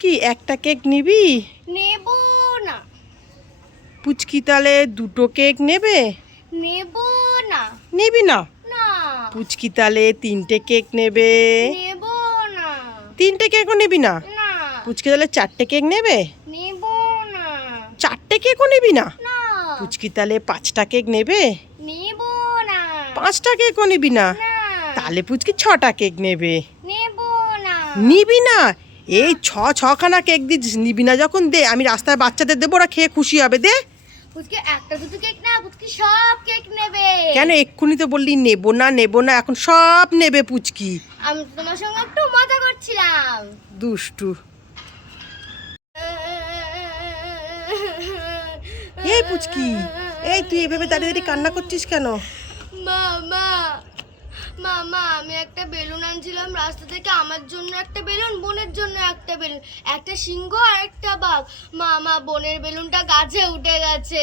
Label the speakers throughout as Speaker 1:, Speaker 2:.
Speaker 1: কি একটা কেক নিবি?
Speaker 2: নেব না।
Speaker 1: পুচকি তাহলে দুটো কেক নেবে?
Speaker 2: নেব না।
Speaker 1: নিবি না?
Speaker 2: না।
Speaker 1: পুচকি তাহলে তিনটে কেক নেবে।
Speaker 2: নেব না।
Speaker 1: তিনটে কেকও নিবি না?
Speaker 2: না।
Speaker 1: পুচকি তাহলে চারটে কেক নেবে?
Speaker 2: নেব না।
Speaker 1: চারটে কেকও নিবি না?
Speaker 2: না।
Speaker 1: পুচকি তাহলে পাঁচটা কেক নেবে?
Speaker 2: নেব না।
Speaker 1: পাঁচটা কেকও নিবি না?
Speaker 2: না।
Speaker 1: তাহলে পুচকি ছটা কেক নেবে।
Speaker 2: নেব না।
Speaker 1: নিবি না? এই ছ ছখানা কেক দিস নিবি না যখন দে আমি রাস্তায় বাচ্চাদের দেবো ওরা খেয়ে খুশি হবে দে।
Speaker 2: পুচকে একটা দুটো কেক না পুচকে সব কেক নেবে।
Speaker 1: কেন এক্ষুনি তো বললি নেব না নেব না এখন সব নেবে পুচকি।
Speaker 2: আমি তোমার সঙ্গে একটু মজা করছিলাম।
Speaker 1: দুষ্টু। এই পুচকি এই তুই এভাবে দাঁড়িয়ে দাঁড়িয়ে কান্না করছিস কেন?
Speaker 2: মামা আমি একটা বেলুন আনছিলাম রাস্তা থেকে আমার জন্য একটা বেলুন বোনের জন্য একটা বেলুন একটা সিংহ আর একটা বাঘ। মামা বোনের বেলুনটা গাছে উঠে গেছে।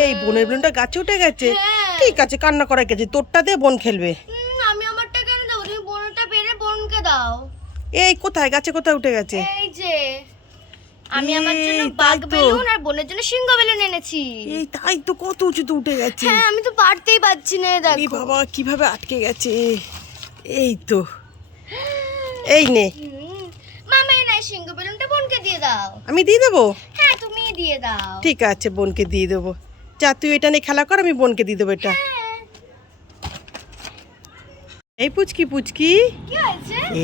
Speaker 1: এই বোনের বেলুনটা গাছে উঠে গেছে?
Speaker 2: হ্যাঁ।
Speaker 1: ঠিক আছে কান্না করা গেছে তোরটা দে বোন খেলবে।
Speaker 2: আমি আমারটা কেন দেবো? তুমি বোনটা পেরে বোনকে দাও।
Speaker 1: এই কোথায়? গাছে কোথায় উঠে গেছে?
Speaker 2: এই যে। আমি আমার জন্য বাঘ বেলুন আর বোনের জন্য সিংহ বেলুন এনেছি।
Speaker 1: এই তাই তো কত উঁচুতে উঠে গেছে।
Speaker 2: হ্যাঁ আমি তো পারতেই পারছি না দেখো।
Speaker 1: বাবা কীভাবে আটকে গেছে? এই তো। এই নে।
Speaker 2: মামা এই নাই সিংহ বেলুনটা বোনকে দিয়ে দাও।
Speaker 1: আমি দিয়ে দেবো?
Speaker 2: হ্যাঁ তুমি দিয়ে দাও।
Speaker 1: ঠিক আছে বোনকে দিয়ে দেবো। যা তুই এটা নিয়ে খেলা কর আমি বোনকে দিয়ে দেবো এটা।
Speaker 2: হ্যাঁ,
Speaker 1: এই পুচকি পুচকি।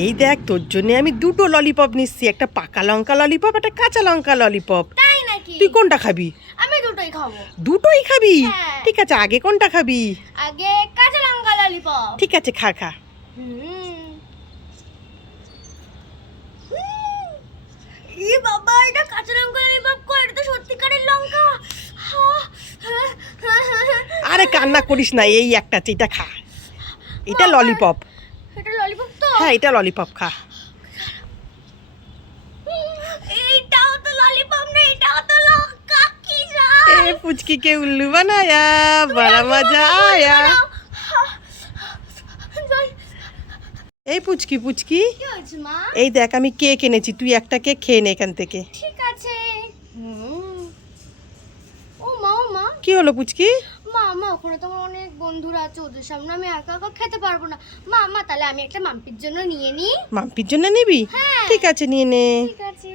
Speaker 1: এই দেখ তোর জন্য আমি দুটো ললিপপ নিচ্ছি একটা পাকা লঙ্কা ললিপপ একটা কাঁচা লঙ্কা ললিপপ
Speaker 2: তাই নাকি?
Speaker 1: তুই কোনটা খাবি?
Speaker 2: আমি দুটোই খাব।
Speaker 1: দুটোই খাবি?
Speaker 2: হ্যাঁ।
Speaker 1: ঠিক আছে আগে কোনটা খাবি?
Speaker 2: আগে কাঁচা লঙ্কা ললিপপ
Speaker 1: ঠিক আছে খা খা।
Speaker 2: ই বাবা এটা কাঁচা লঙ্কা ললিপপ কো এটা তো সত্যিকারের লঙ্কা। হা, হা, হা, হা, হা।
Speaker 1: আরে কান্না করিস না এই একটা এটা খা। এটা ললিপপ
Speaker 2: এটা ললিপপ তো?
Speaker 1: হ্যাঁ এটা ললিপপ খা।
Speaker 2: এইটাও তো ললিপপ না এটাও তো লঙ্কা কি
Speaker 1: এ পুচকি কে উল্লু বানায়া বড় মজা আয়া। এই পুচকি পুচকি।
Speaker 2: কি
Speaker 1: এই দেখ আমি কেক এনেছি তুই একটা কেক খেয়ে নে এখান থেকে।
Speaker 2: ঠিক আছে। ও মা ও মা।
Speaker 1: কি হলো পুচকি?
Speaker 2: মা ওখানে তো আমার অনেক বন্ধুরা আছে ওদের সামনে আমি একা একা খেতে পারব না। মা মা তাহলে আমি একটা মাম্পির জন্য নিয়ে নিই
Speaker 1: মাম্পির জন্য নিবি?
Speaker 2: হ্যাঁ।
Speaker 1: ঠিক আছে নিয়ে নে।
Speaker 2: ঠিক আছে।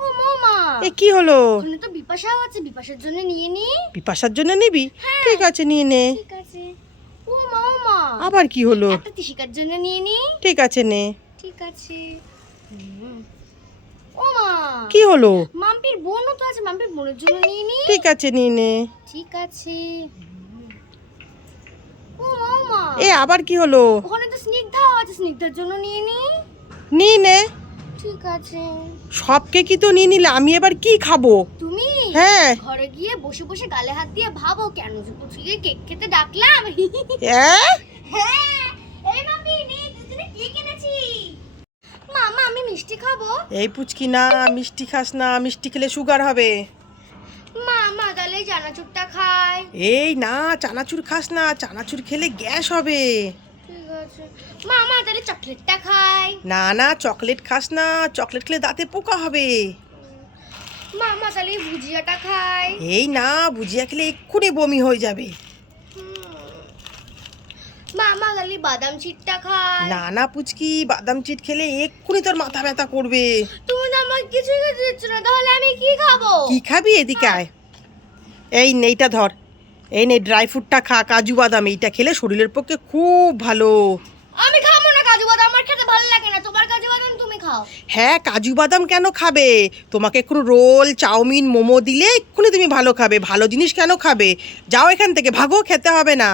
Speaker 2: ও মা
Speaker 1: এ কি হলো?
Speaker 2: ওখানে তো বিপাশাও আছে বিপাশার জন্য নিয়ে নিই
Speaker 1: পিপাসার জন্য নিবি?
Speaker 2: হ্যাঁ।
Speaker 1: ঠিক আছে নিয়ে নে।
Speaker 2: ঠিক আছে। ও মা ও মা
Speaker 1: আবার কি হলো?
Speaker 2: একটা তিসিকার জন্য নিয়ে নিই
Speaker 1: ঠিক আছে নে।
Speaker 2: ঠিক আছে। ও মা।
Speaker 1: কি হলো?
Speaker 2: মাম্পির বোনও তো আছে মাম্পির বোনের জন্য নিয়ে নিই
Speaker 1: ঠিক আছে নিয়ে নে।
Speaker 2: ঠিক আছে।
Speaker 1: এ আবার কি হলো?
Speaker 2: ওখানে তো স্নিগ্ধাও আছে স্নিগ্ধার জন্য নিয়ে নিই
Speaker 1: নিয়ে নে।
Speaker 2: ঠিক আছে।
Speaker 1: সব কেকই তো নিয়ে নিলে? আমি এবার কি খাব?
Speaker 2: তুমি?
Speaker 1: হ্যাঁ।
Speaker 2: ঘরে গিয়ে বসে বসে গালে হাত দিয়ে ভাবো কেন যে পুচকিকে কেক খেতে ডাকলাম?
Speaker 1: হ্যাঁ
Speaker 2: হ্যাঁ। এই মামি নে দুজনে কেক এনেছি। মামা আমি মিষ্টি খাব?
Speaker 1: এই পুচকি না মিষ্টি খাস না মিষ্টি খেলে সুগার হবে।
Speaker 2: মামা তাহলে চানাচুরটা খাই।
Speaker 1: এই না চানাচুর খাস না চানাচুর খেলে গ্যাস হবে।
Speaker 2: মামা তাহলে চকলেটটা খাই।
Speaker 1: না না চকলেট খাস না চকলেট খেলে দাঁতে পোকা হবে।
Speaker 2: মামা তাহলে এই ভুজিয়াটা খাই।
Speaker 1: এই না ভুজিয়া খেলে এক্ষুনি বমি হয়ে যাবে।
Speaker 2: মামা তাহলে বাদাম চিটটা খাই।
Speaker 1: না না পুচকি বাদাম চিট খেলে এক্ষুনি তোর মাথা ব্যথা করবে।
Speaker 2: তুমি তো আমার খেতে দিচ্ছ না তাহলে আমি কি খাব?
Speaker 1: কি খাবি এদিকে আয়। এই নেইটা ধর। এই নে ড্রাই ফ্রুটটা খা কাজু বাদাম এইটা খেলে শরীরের পক্ষে খুব ভালো।
Speaker 2: আমি খাব না কাজু বাদাম আমার খেতে ভালো লাগে না। তোমার কাজু বাদাম তুমি খাও।
Speaker 1: হ্যাঁ কাজু বাদাম কেন খাবে? তোমাকে একটু রোল চাউমিন মোমো দিলে এক্ষুনি তুমি ভালো খাবে ভালো জিনিস কেন খাবে? যাও এখান থেকে ভাগো খেতে হবে না।